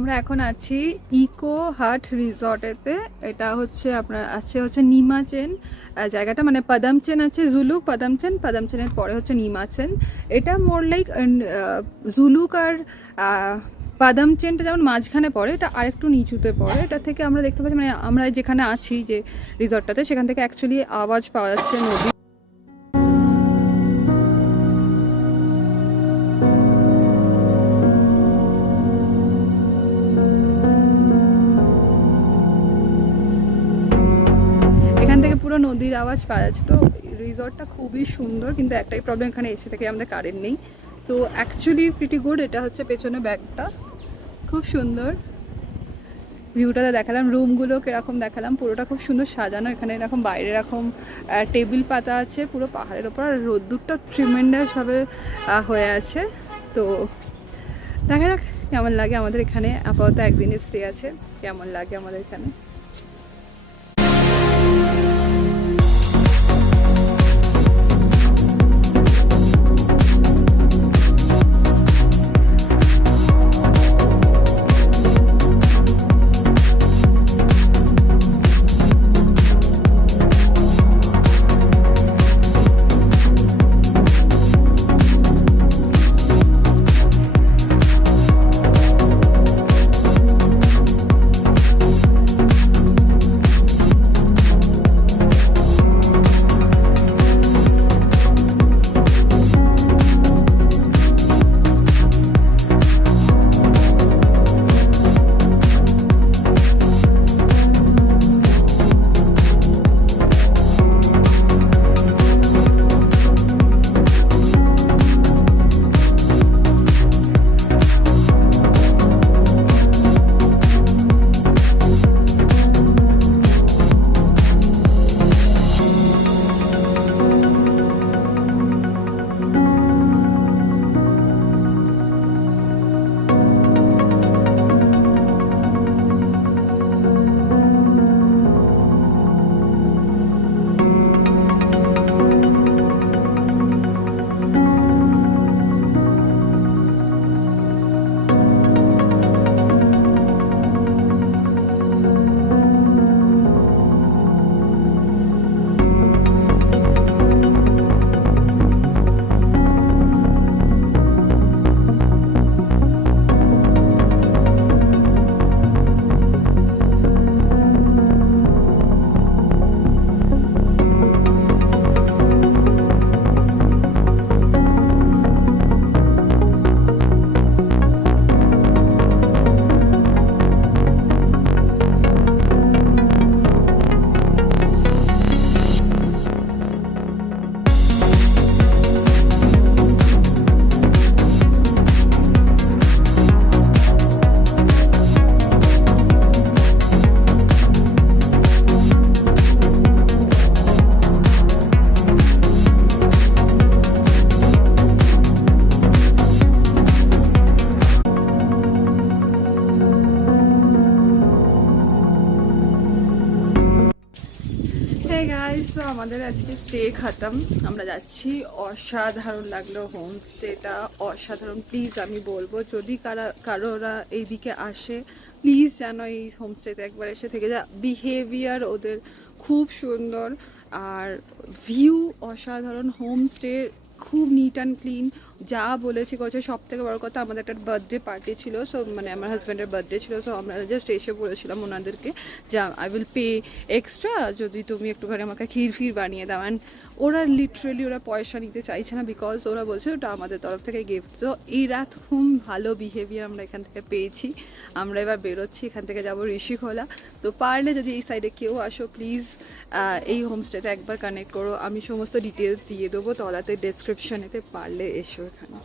আমরা এখন আছি ইকো হাট রিসর্টেতে। এটা হচ্ছে আপনার আছে হচ্ছে নিমাচেন জায়গাটা, মানে পাদামচেন আছে, জুলুক পাদামচেনের পরে হচ্ছে নিমাচেন। এটা মোর লাইক জুলুক আর পাদামচেনটা যেমন মাঝখানে পড়ে, এটা আরেকটু নিচুতে পড়ে। এটা থেকে আমরা দেখতে পাচ্ছি, মানে আমরা যেখানে আছি যে রিসর্টটাতে, সেখান থেকে অ্যাকচুয়ালি আওয়াজ পাওয়া যাচ্ছে নদী। এখান থেকে পুরো নদীর আওয়াজ পাওয়া যাচ্ছে। তো রিসর্টটা খুবই সুন্দর, কিন্তু একটাই প্রবলেম, এখানে এসে থেকে আমাদের কারেন্ট নেই। তো অ্যাকচুয়ালি প্রিটি গুড। এটা হচ্ছে পেছনে ব্যাগটা, খুব সুন্দর ভিউটাতে দেখালাম, রুমগুলো কীরকম দেখালাম, পুরোটা খুব সুন্দর সাজানো। এখানে এরকম বাইরে এরকম টেবিল পাতা আছে পুরো পাহাড়ের ওপর, আর রোদ্দুরটা ট্রিমেন্ডাসভাবে হয়ে আছে। তো দেখা যাক কেমন লাগে আমাদের এখানে। আপাতত একদিনের স্টে আছে, কেমন লাগে আমাদের এখানে। তো আমাদের আজকে স্টে খাতাম, আমরা যাচ্ছি। অসাধারণ লাগলো হোমস্টেটা, অসাধারণ। প্লিজ আমি বলবো, যদি কারোরা এইদিকে আসে, প্লিজ যেন এই হোমস্টেতে একবার এসে থেকে যা। বিহেভিয়ার ওদের খুব সুন্দর, আর ভিউ অসাধারণ। হোমস্টে খুব নিট অ্যান্ড ক্লিন, যা বলেছি করেছে। সব থেকে বড় কথা, আমাদের একটা বার্থডে পার্টি ছিল, সো মানে আমার হাজব্যান্ডের বার্থডে ছিল, সো আমরা জাস্ট এসে বলেছিলাম ওনাদেরকে যে আই উইল পে এক্সট্রা, যদি তুমি একটুখানি আমাকে ক্ষীর বানিয়ে দাও। অ্যান্ড ওরা লিটারেলি ওরা পয়সা নিতে চাইছে না, বিকজ ওরা বলছে ওটা আমাদের তরফ থেকে গিফট। তো এইরকম ভালো বিহেভিয়ার আমরা এখান থেকে পেয়েছি। আমরা এবার বেরোচ্ছি, এখান থেকে যাবো ঋষিখোলা। তো পারলে যদি এই সাইডে কেউ আসো, প্লিজ এই হোমস্টেতে একবার কানেক্ট করো। আমি সমস্ত ডিটেলস দিয়ে দেবো তলাতে ডেসক্রিপশনেতে, পারলে এসো এখানে।